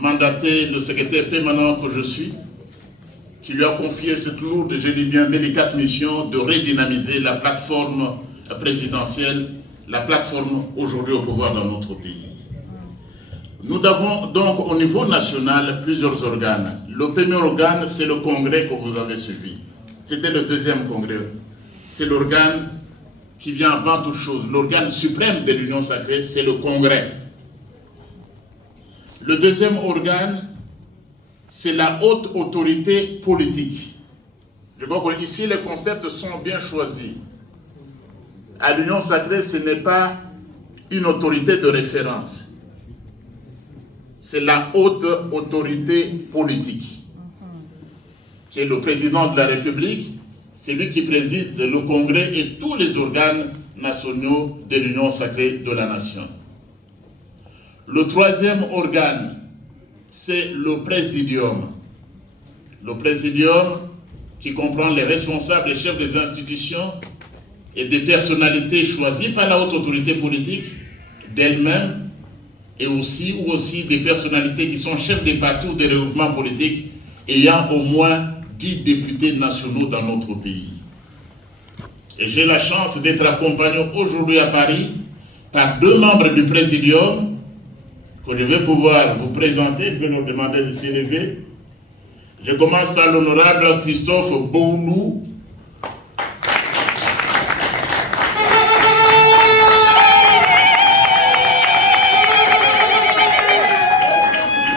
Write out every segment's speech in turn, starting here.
mandaté le secrétaire permanent que je suis, qui lui a confié cette lourde, je dis bien délicate mission de redynamiser la plateforme présidentielle, la plateforme aujourd'hui au pouvoir dans notre pays. Nous avons donc au niveau national plusieurs organes. Le premier organe, c'est le congrès que vous avez suivi. C'était le deuxième congrès. C'est l'organe qui vient avant toute chose. L'organe suprême de l'Union sacrée, c'est le congrès. Le deuxième organe, c'est la haute autorité politique. Je crois qu'ici, les concepts sont bien choisis. À l'Union sacrée, ce n'est pas une autorité de référence. C'est la haute autorité politique, qui est le président de la République, c'est lui qui préside le Congrès et tous les organes nationaux de l'Union sacrée de la nation. Le troisième organe, c'est le Présidium. Le Présidium qui comprend les responsables, les chefs des institutions et des personnalités choisies par la haute autorité politique d'elle-même, et aussi des personnalités qui sont chefs des partis ou des regroupements politiques ayant au moins 10 députés nationaux dans notre pays. Et j'ai la chance d'être accompagné aujourd'hui à Paris par 2 membres du Présidium que je vais pouvoir vous présenter. Je vais leur demander de s'élever. Je commence par l'honorable Christophe Boulou.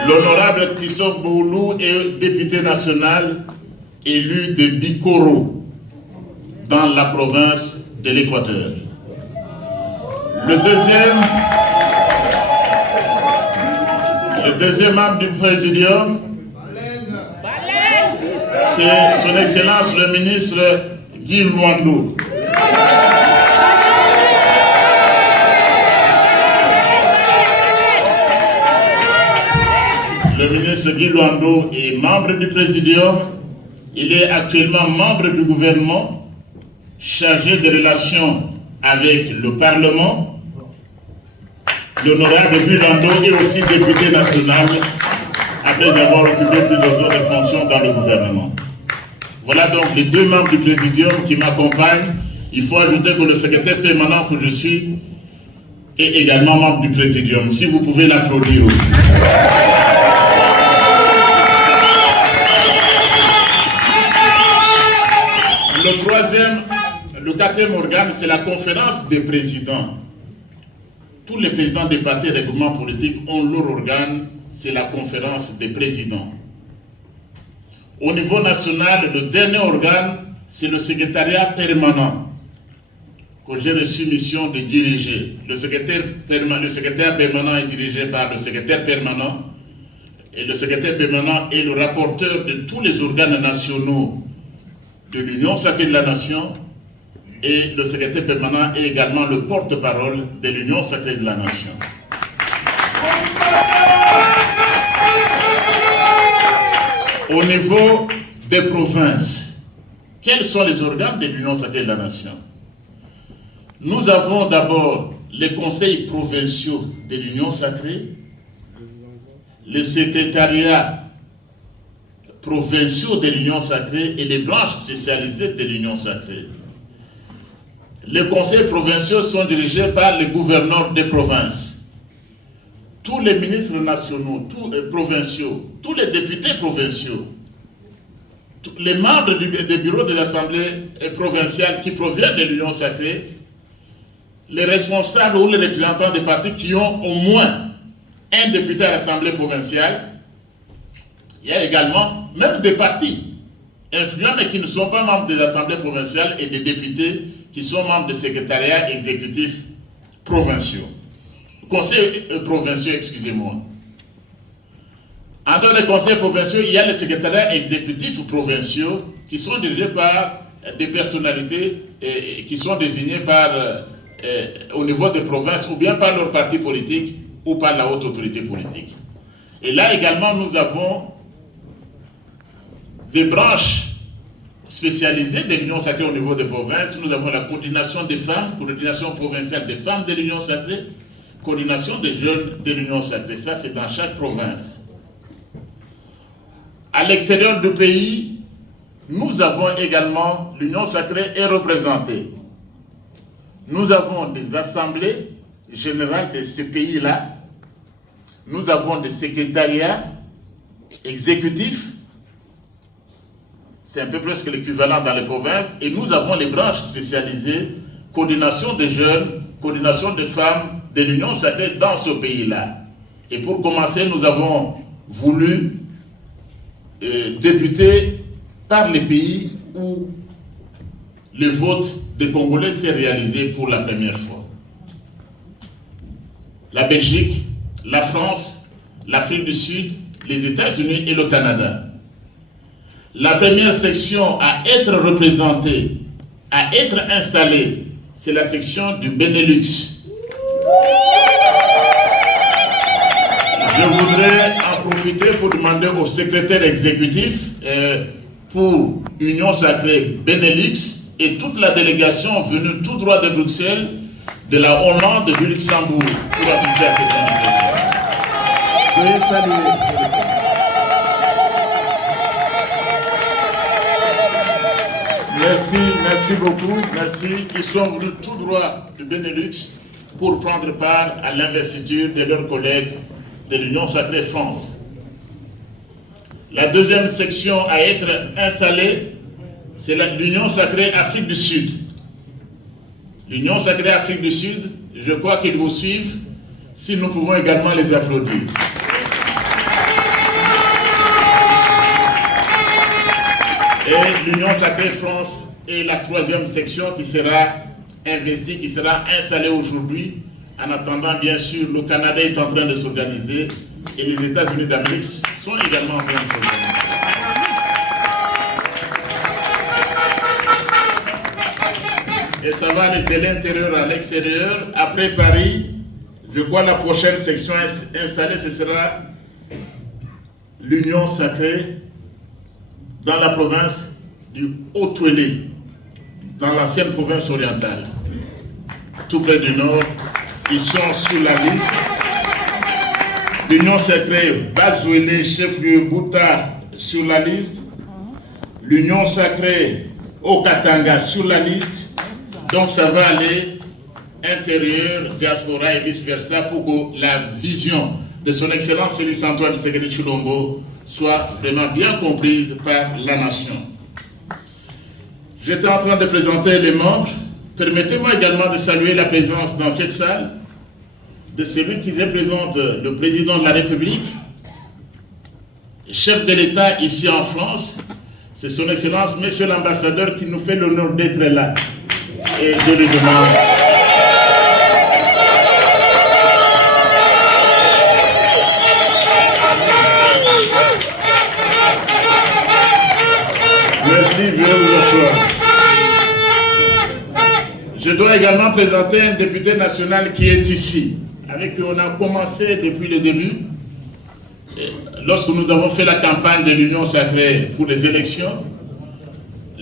L'honorable Christophe Boulou est député national élu de Bikoro dans la province de l'Équateur. Le deuxième membre du Présidium, c'est son Excellence le ministre Guy Luando. Le ministre Guy Luando est membre du Présidium. Il est actuellement membre du gouvernement, chargé des relations avec le Parlement. L'honorable Guy Luando est aussi député national, après avoir occupé plusieurs autres fonctions dans le gouvernement. Voilà donc les 2 membres du Présidium qui m'accompagnent. Il faut ajouter que le secrétaire permanent que je suis est également membre du Présidium. Si vous pouvez l'applaudir aussi. Le 4e organe, c'est la conférence des présidents. Tous les présidents des partis et regroupements politiques ont leur organe, c'est la conférence des présidents. Au niveau national, le dernier organe, c'est le secrétariat permanent que j'ai reçu mission de diriger. Le secrétaire permanent est dirigé par le secrétaire permanent et le secrétaire permanent est le rapporteur de tous les organes nationaux de l'Union sacrée de la nation, et le secrétaire permanent est également le porte-parole de l'Union sacrée de la nation. Au niveau des provinces, quels sont les organes de l'Union sacrée de la nation? Nous avons d'abord les conseils provinciaux de l'Union sacrée, les secrétariats provinciaux de l'Union sacrée et les branches spécialisées de l'Union sacrée. Les conseils provinciaux sont dirigés par les gouverneurs des provinces. Tous les ministres nationaux, provinciaux, tous les députés provinciaux, les membres des bureaux de l'Assemblée provinciale qui proviennent de l'Union sacrée, les responsables ou les représentants des partis qui ont au moins un député à l'Assemblée provinciale. Il y a également même des partis influents mais qui ne sont pas membres de l'Assemblée provinciale et des députés qui sont membres des secrétariats exécutifs provinciaux. Conseils provinciaux, excusez-moi. En dehors des conseils provinciaux, il y a les secrétariats exécutifs provinciaux qui sont dirigés par des personnalités qui sont désignées au niveau des provinces ou bien par leur parti politique ou par la haute autorité politique. Et là également, nous avons des branches spécialisées de l'Union sacrée au niveau des provinces. Nous avons la coordination des femmes, coordination provinciale des femmes de l'Union sacrée, coordination des jeunes de l'Union sacrée. Ça, c'est dans chaque province. À l'extérieur du pays, nous avons également, l'Union sacrée est représentée. Nous avons des assemblées générales de ces pays-là. Nous avons des secrétariats exécutifs. C'est un peu presque l'équivalent dans les provinces. Et nous avons les branches spécialisées, coordination des jeunes, coordination des femmes de l'Union sacrée dans ce pays-là. Et pour commencer, nous avons voulu débuter par les pays où le vote des Congolais s'est réalisé pour la première fois. La Belgique, la France, l'Afrique du Sud, les États-Unis et le Canada. La première section à être représentée, à être installée, c'est la section du Benelux. Je voudrais en profiter pour demander au secrétaire exécutif pour Union Sacrée Benelux et toute la délégation venue tout droit de Bruxelles, de la Hollande et du Luxembourg pour assister à cette manifestation. Veuillez saluer. Merci beaucoup, merci. Ils sont venus tout droit du Benelux pour prendre part à l'investiture de leurs collègues de l'Union Sacrée France. La deuxième section à être installée, c'est l'Union Sacrée Afrique du Sud. L'Union Sacrée Afrique du Sud, je crois qu'ils vous suivent, si nous pouvons également les applaudir. Et l'Union Sacrée France est la troisième section qui sera investie, qui sera installée aujourd'hui. En attendant, bien sûr, le Canada est en train de s'organiser et les États-Unis d'Amérique sont également en train de s'organiser. Et ça va aller de l'intérieur à l'extérieur. Après Paris, je crois la prochaine section installée, ce sera l'Union Sacrée dans la province du Haut-Touélé, dans l'ancienne province orientale, tout près du nord. Ils sont sur la liste. L'Union Sacrée Bazouélé, chef-lieu Bouta sur la liste. L'Union Sacrée Okatanga sur la liste. Donc ça va aller intérieur, diaspora et vice-versa pour que la vision de son Excellence Félix Antoine Tshisekedi Tshilombo soit vraiment bien comprise par la nation. J'étais en train de présenter les membres. Permettez-moi également de saluer la présence dans cette salle de celui qui représente le président de la République, chef de l'État ici en France. C'est son Excellence, Monsieur l'ambassadeur, qui nous fait l'honneur d'être là. Et je lui demande... Merci, veuillez vous asseoir. Je dois également présenter un député national qui est ici, avec qui on a commencé depuis le début. Lorsque nous avons fait la campagne de l'Union Sacrée pour les élections,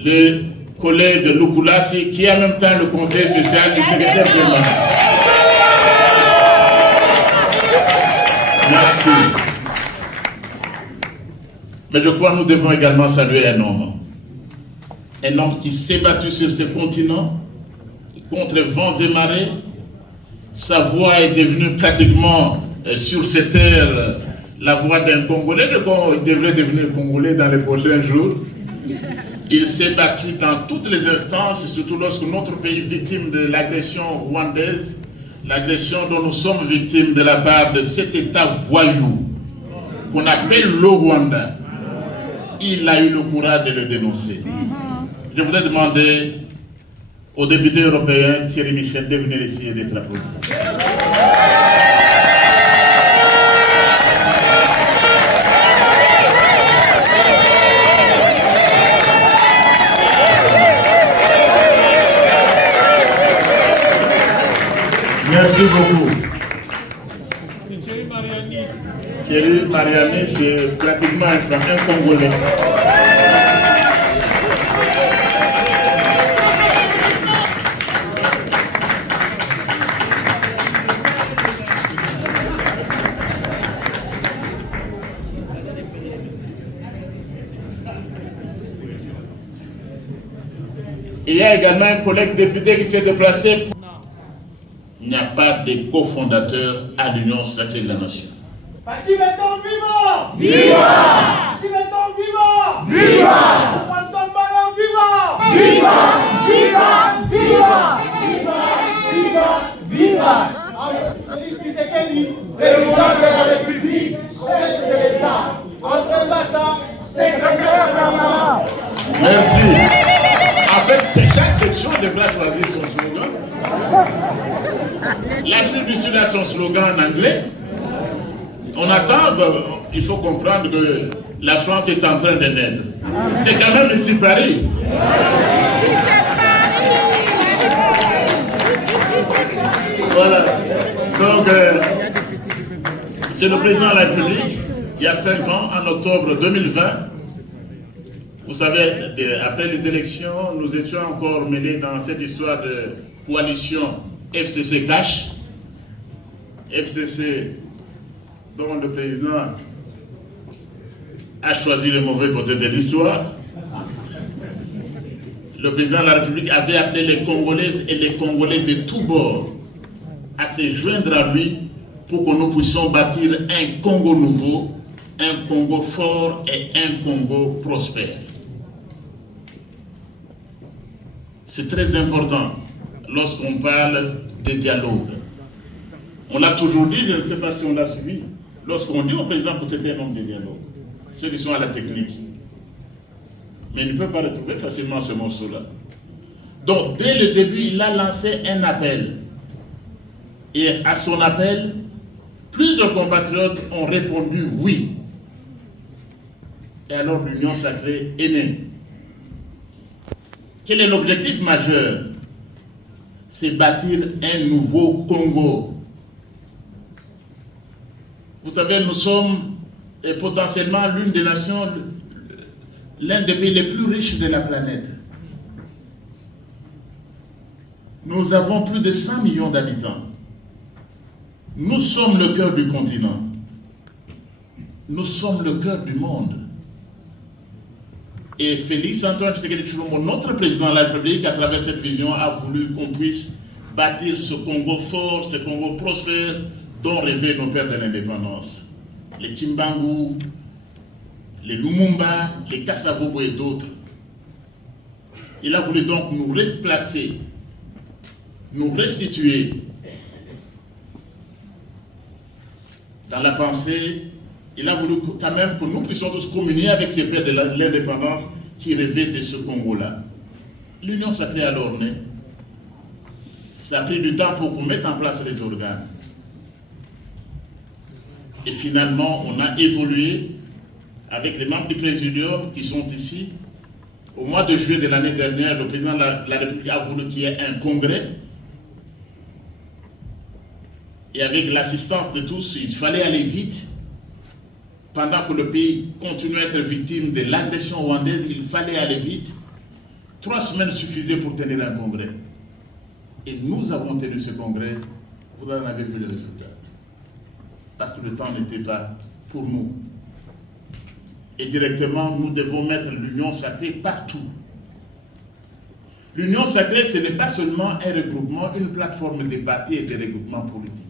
le collègue Lukulasi, qui est en même temps le conseiller spécial et secrétaire général. Merci. Mais je crois que nous devons également saluer un homme qui s'est battu sur ce continent contre vents et marées. Sa voix est devenue pratiquement sur cette terre la voix d'un Congolais. Il devrait devenir Congolais dans les prochains jours. Il s'est battu dans toutes les instances, surtout lorsque notre pays est victime de l'agression rwandaise, l'agression dont nous sommes victimes de la part de cet État voyou qu'on appelle le Rwanda. Il a eu le courage de le dénoncer. Je voudrais demander au député européen Thierry Michel de venir ici et d'être applaudi. Merci beaucoup. Thierry Mariani, c'est pratiquement un Congolais. Il y a également un collègue député qui s'est déplacé. Il n'y a pas de cofondateur à l'Union sacrée de la nation. Fatou Benton vivant! Viva! Fatou Benton vivant! Viva! Antoine Ballon vivant! Viva! Viva! Viva! Viva! Viva! Félix Tshisekedi, président de la République, chef de l'État, André Mata, secrétaire permanent. Merci. En fait, chaque section devra choisir son slogan. L'Afrique du Sud a son slogan en anglais. On attend, il faut comprendre que la France est en train de naître. C'est quand même ici Paris. Voilà. Donc, c'est le président de la République, il y a 5 ans, en octobre 2020. Vous savez, après les élections, nous étions encore mêlés dans cette histoire de coalition FCC-Cash. FCC, dont le président a choisi le mauvais côté de l'histoire. Le président de la République avait appelé les Congolaises et les Congolais de tous bords à se joindre à lui pour que nous puissions bâtir un Congo nouveau, un Congo fort et un Congo prospère. C'est très important lorsqu'on parle de dialogue. On l'a toujours dit, je ne sais pas si on l'a suivi, lorsqu'on dit au président que c'était un homme de dialogue, ceux qui sont à la technique. Mais il ne peut pas retrouver facilement ce morceau-là. Donc, dès le début, il a lancé un appel. Et à son appel, plusieurs compatriotes ont répondu oui. Et alors l'Union sacrée est née. Quel est l'objectif majeur? C'est bâtir un nouveau Congo. Vous savez, nous sommes potentiellement l'une des nations, l'un des pays les plus riches de la planète. Nous avons plus de 100 millions d'habitants. Nous sommes le cœur du continent. Nous sommes le cœur du monde. Et Félix Antoine Tshisekedi Tshilombo, notre président de la République, à travers cette vision, a voulu qu'on puisse bâtir ce Congo fort, ce Congo prospère, dont rêvaient nos pères de l'indépendance. Les Kimbangu, les Lumumba, les Kasavubu et d'autres. Il a voulu donc nous replacer, nous restituer dans la pensée. Il a voulu quand même que nous puissions tous communier avec ces pères de l'indépendance qui rêvaient de ce Congo-là. L'Union sacrée a alors né. Ça a pris du temps pour qu'on mette en place les organes. Et finalement, on a évolué avec les membres du Présidium qui sont ici. Au mois de juillet de l'année dernière, le président de la République a voulu qu'il y ait un congrès. Et avec l'assistance de tous, il fallait aller vite. Pendant que le pays continuait à être victime de l'agression rwandaise, il fallait aller vite. 3 semaines suffisaient pour tenir un congrès. Et nous avons tenu ce congrès. Vous en avez vu les résultats. Parce que le temps n'était pas pour nous. Et directement, nous devons mettre l'Union sacrée partout. L'Union sacrée, ce n'est pas seulement un regroupement, une plateforme de partis et de regroupements politiques.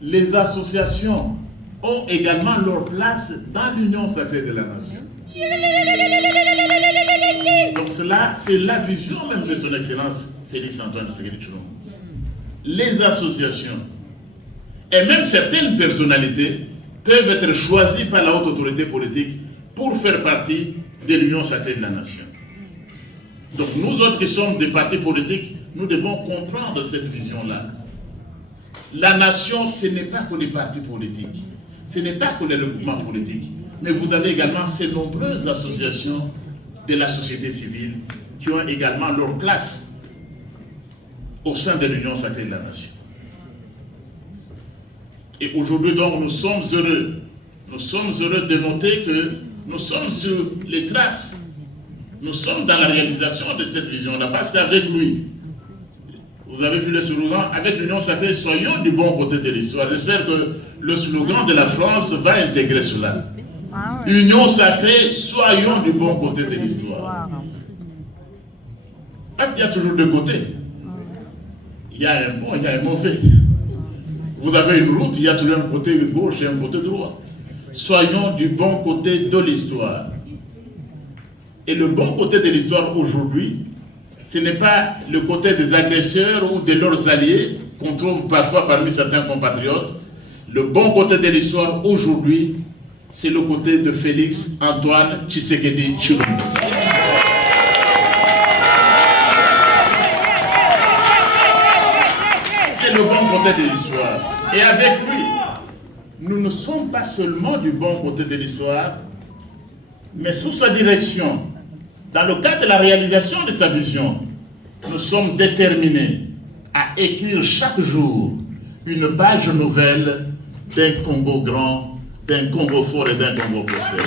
Les associations ont également leur place dans l'Union sacrée de la nation. Donc cela, c'est la vision même de son Excellence Félix Antoine Tshisekedi Tshilombo. Les associations et même certaines personnalités peuvent être choisies par la haute autorité politique pour faire partie de l'Union sacrée de la nation. Donc nous autres qui sommes des partis politiques, nous devons comprendre cette vision-là. La nation, ce n'est pas que les partis politiques. Ce n'est pas que les regroupements politiques, mais vous avez également ces nombreuses associations de la société civile qui ont également leur place au sein de l'Union sacrée de la nation. Et aujourd'hui, donc, nous sommes heureux. Nous sommes heureux de noter que nous sommes sur les traces. Nous sommes dans la réalisation de cette vision-là, parce qu'avec lui, vous avez vu le slogan, avec l'Union sacrée, soyons du bon côté de l'histoire. J'espère que le slogan de la France va intégrer cela. Union sacrée, soyons du bon côté de l'histoire. Parce qu'il y a toujours deux côtés. Il y a un bon, il y a un mauvais. Vous avez une route, il y a toujours un côté gauche et un côté droit. Soyons du bon côté de l'histoire. Et le bon côté de l'histoire aujourd'hui, ce n'est pas le côté des agresseurs ou de leurs alliés qu'on trouve parfois parmi certains compatriotes. Le bon côté de l'histoire aujourd'hui, c'est le côté de Félix Antoine Tshisekedi Tshilombo. C'est le bon côté de l'histoire. Et avec lui, nous ne sommes pas seulement du bon côté de l'histoire, mais sous sa direction, dans le cadre de la réalisation de sa vision, nous sommes déterminés à écrire chaque jour une page nouvelle d'un Congo grand, d'un Congo fort et d'un Congo prospère.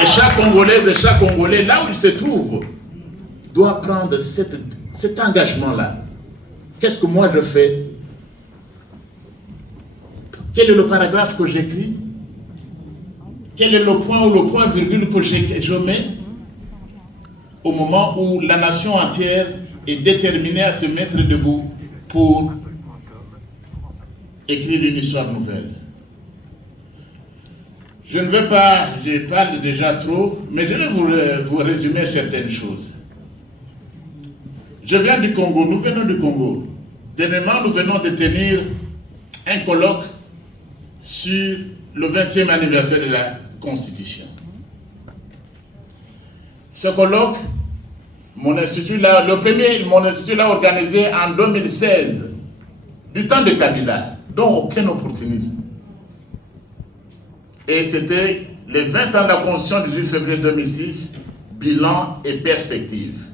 Et chaque Congolaise et chaque Congolais, là où il se trouve, doit prendre cet engagement-là. Qu'est-ce que moi je fais? Quel est le paragraphe que j'écris? Quel est le point ou le point virgule que je mets au moment où la nation entière est déterminée à se mettre debout pour écrire une histoire nouvelle? Je ne veux pas, je parle déjà trop, mais je vais vous résumer certaines choses. Je viens du Congo, nous venons du Congo. Dernièrement, nous venons de tenir un colloque sur le 20e anniversaire de la Constitution. Ce colloque, mon institut l'a organisé en 2016, du temps de Kabila, dont aucun opportunisme. Et c'était les 20 ans de la Constitution du 18 février 2006, bilan et perspective.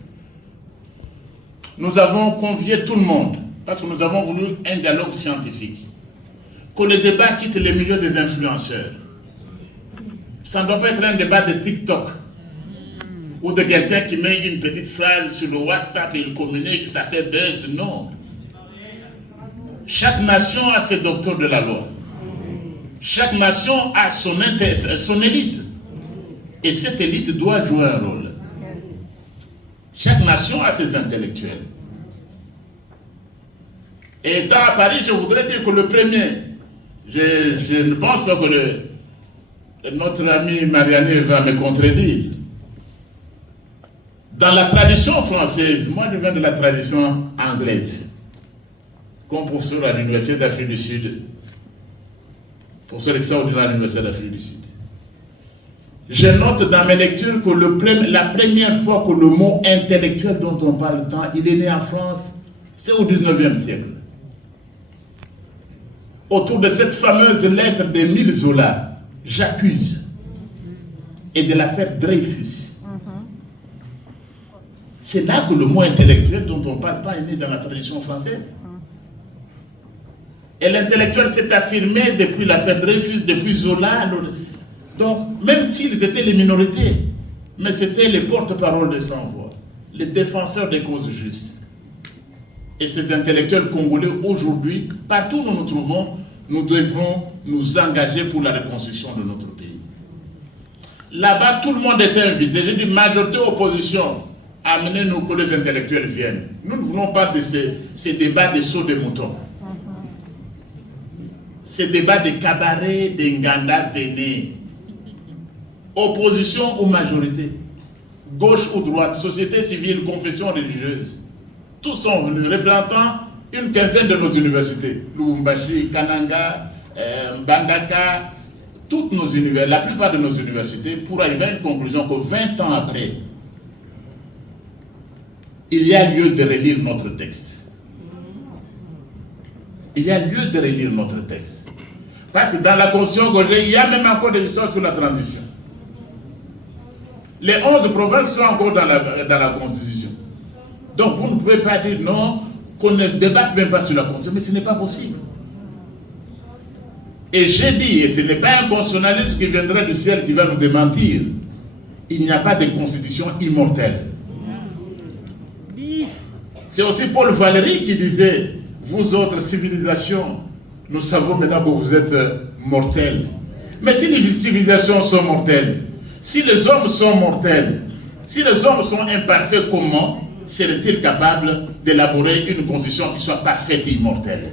Nous avons convié tout le monde, parce que nous avons voulu un dialogue scientifique. Que le débat quitte les milieux des influenceurs. Ça ne doit pas être un débat de TikTok ou de quelqu'un qui met une petite phrase sur le WhatsApp et il communique, ça fait buzz. Non. Chaque nation a ses docteurs de la loi. Chaque nation a son élite. Et cette élite doit jouer un rôle. Chaque nation a ses intellectuels. Et étant à Paris, je voudrais dire que le premier, je ne pense pas que notre ami Marianne va me contredire. Dans la tradition française, moi je viens de la tradition anglaise, comme professeur à l'Université d'Afrique du Sud, professeur extraordinaire à l'Université d'Afrique du Sud. Je note dans mes lectures que la première fois que le mot intellectuel dont on parle tant, il est né en France, c'est au 19e siècle. Autour de cette fameuse lettre d'Émile Zola, J'accuse, et de l'affaire Dreyfus. C'est là que le mot intellectuel dont on ne parle pas est né dans la tradition française. Et l'intellectuel s'est affirmé depuis l'affaire Dreyfus, depuis Zola. Donc, même s'ils étaient les minorités, mais c'était les porte-parole des sans-voix, les défenseurs des causes justes. Et ces intellectuels congolais, aujourd'hui, partout où nous nous trouvons, nous devons nous engager pour la reconstruction de notre pays. Là-bas, tout le monde était invité. J'ai dit, majorité opposition, amenez-nous que les intellectuels viennent. Nous ne voulons pas de ces débats de sauts de moutons. Ces débats de cabaret, de Nganda, venez. Opposition ou majorité, gauche ou droite, société civile, confession religieuse. Tous sont venus, représentant une quinzaine de nos universités. Lubumbashi, Kananga, Mbandaka, toutes nos universités, la plupart de nos universités, pour arriver à une conclusion que 20 ans après, il y a lieu de relire notre texte. Il y a lieu de relire notre texte. Parce que dans la Constitution, il y a même encore des histoires sur la transition. Les 11 provinces sont encore dans la Constitution. Donc vous ne pouvez pas dire non, qu'on ne débatte même pas sur la Constitution, mais ce n'est pas possible. Et j'ai dit, et ce n'est pas un constitutionnaliste qui viendrait du ciel qui va nous démentir, il n'y a pas de constitution immortelle. C'est aussi Paul Valéry qui disait, vous autres civilisations, nous savons maintenant que vous êtes mortels. Mais si les civilisations sont mortelles, si les hommes sont mortels, Si les hommes sont imparfaits, comment seraient-ils capables d'élaborer une constitution qui soit parfaite et immortelle?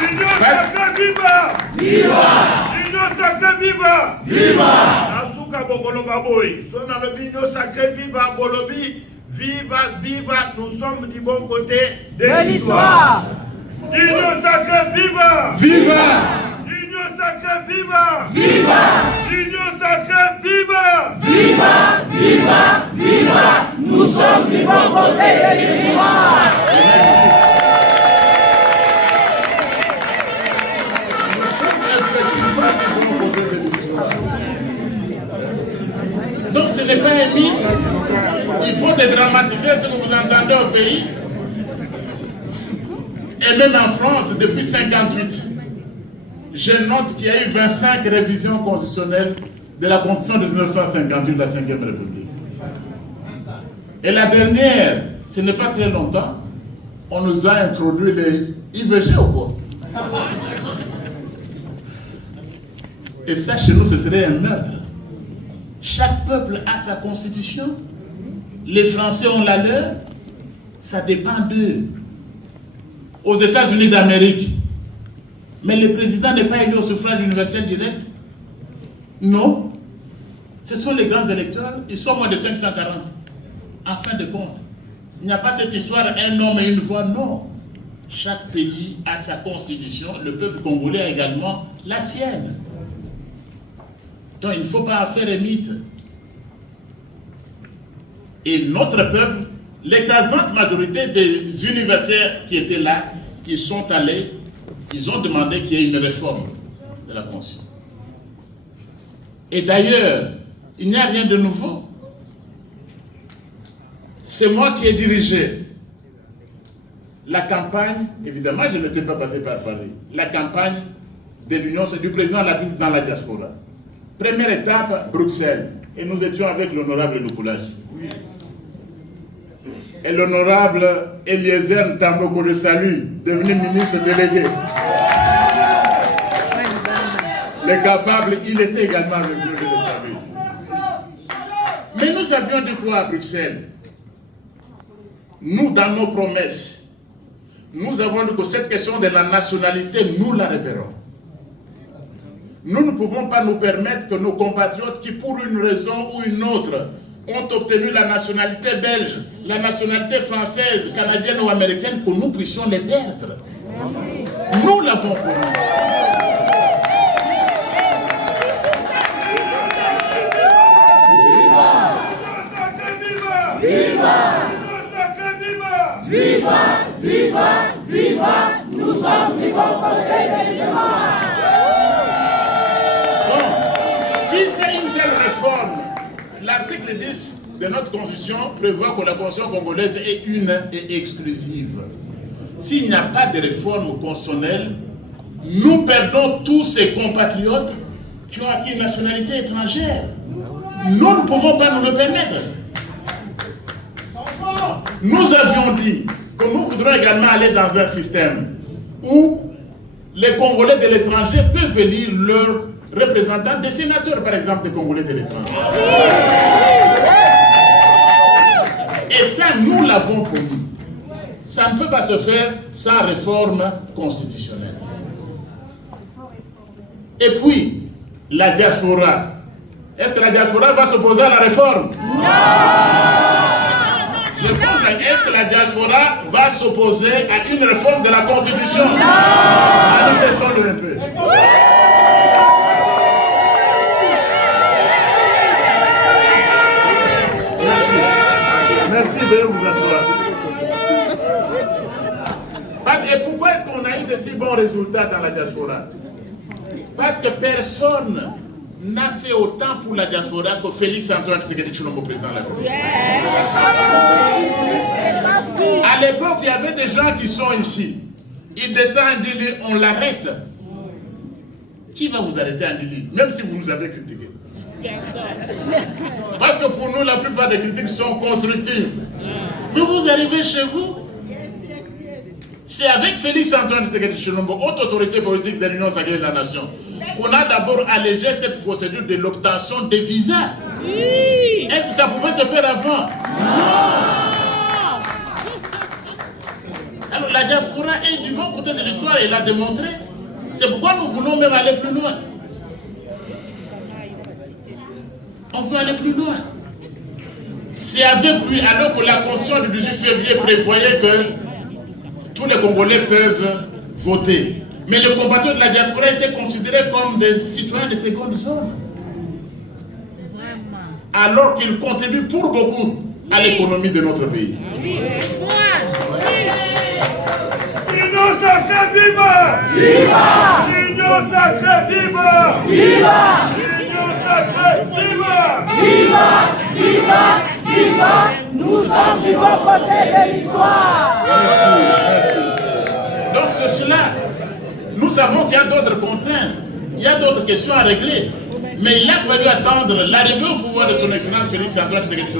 L'Union sacrée viva! Viva! L'Union sacrée viva! Viva! Asuka Bokolo Baboy, son avec l'Union sacrée viva Bolobi, viva, viva, nous sommes du bon côté de l'histoire. L'Union sacrée viva! Viva! L'Union sacrée viva! Viva! L'Union sacrée viva! Viva! Viva! Viva! Nous sommes du bon côté de l'histoire. Donc ce n'est pas un mythe. Il faut dédramatiser ce que vous entendez au pays. Et même en France, depuis 1958, je note qu'il y a eu 25 révisions constitutionnelles de la Constitution de 1958 de la 5e République. Et la dernière, ce n'est pas très longtemps, on nous a introduit les IVG au quoi. Et ça, chez nous, ce serait un meurtre. Chaque peuple a sa constitution. Les Français ont la leur. Ça dépend d'eux. Aux États-Unis d'Amérique, mais le président n'est pas élu au suffrage universel direct. Non. Ce sont les grands électeurs. Ils sont moins de 540. En fin de compte, il n'y a pas cette histoire, un homme et une voix. Non. Chaque pays a sa constitution. Le peuple congolais a également la sienne. Donc il ne faut pas en faire un mythe. Et notre peuple, l'écrasante majorité des universitaires qui étaient là, ils sont allés, ils ont demandé qu'il y ait une réforme de la Constitution. Et d'ailleurs, il n'y a rien de nouveau. C'est moi qui ai dirigé la campagne, évidemment je n'étais pas passé par Paris, la campagne de l'Union, c'est du président de la République dans la diaspora. Première étape, Bruxelles. Et nous étions avec l'honorable Lukulas. Et l'honorable Eliezer Ntambo, que je salue, devenu ministre délégué. Les capables, il était également avec nous, je le salue. Mais nous avions dit quoi à Bruxelles? Nous, dans nos promesses, nous avons dit que cette question de la nationalité, nous la révérons. Nous ne pouvons pas nous permettre que nos compatriotes qui, pour une raison ou une autre, ont obtenu la nationalité belge, la nationalité française, canadienne ou américaine, que nous puissions les perdre. Nous l'avons pour nous. Viva! Viva! Viva! Viva! Viva! Nous sommes du bon côté de l'histoire. Si c'est une telle réforme, l'article 10 de notre Constitution prévoit que la Constitution congolaise est une et exclusive. S'il n'y a pas de réforme constitutionnelle, nous perdons tous ces compatriotes qui ont acquis une nationalité étrangère. Nous ne pouvons pas nous le permettre. Nous avions dit que nous voudrons également aller dans un système où les Congolais de l'étranger peuvent élire leurs représentants, des sénateurs par exemple des Congolais de l'étranger. Et ça, nous l'avons promis. Ça ne peut pas se faire sans réforme constitutionnelle. Et puis, la diaspora. Est-ce que la diaspora va s'opposer à la réforme? Non! Je pose est-ce que la diaspora va s'opposer à une réforme de la Constitution? Non! Manifestons-le un peu. Merci. Merci, veuillez vous asseoir. Et pourquoi est-ce qu'on a eu de si bons résultats dans la diaspora? Parce que personne n'a fait autant pour la diaspora que Félix Antoine Tshisekedi Tshilombo, président de la République. À l'époque, il y avait des gens qui sont ici. Ils descendent en Dili, on l'arrête. Qui va vous arrêter en Dili, même si vous nous avez critiqué? Parce que pour nous, la plupart des critiques sont constructives. Mais vous arrivez chez vous, C'est avec Félix Antoine Tshisekedi Tshilombo, haute autorité politique de l'Union sacrée de la nation, qu'on a d'abord allégé cette procédure de l'obtention des visas. Oui. Est-ce que ça pouvait se faire avant? Non. Alors la diaspora est du bon côté de l'histoire, elle l'a démontré. C'est pourquoi nous voulons même aller plus loin. On veut aller plus loin. C'est avec lui, alors que la Constitution du 18 février prévoyait que tous les Congolais peuvent voter. Mais les compatriotes de la diaspora étaient considérés comme des citoyens de seconde zone. Alors qu'ils contribuent pour beaucoup à l'économie de notre pays. L'Union sacrée viva! Viva! L'Union sacrée viva! Viva! L'Union sacrée viva! Viva! Viva! Viva! Nous sommes du bon côté de l'histoire. Merci. Donc c'est cela. Nous savons qu'il y a d'autres contraintes, il y a d'autres questions à régler. Mais il a fallu attendre l'arrivée au pouvoir de son Excellence Félix Antoine Tshisekedi.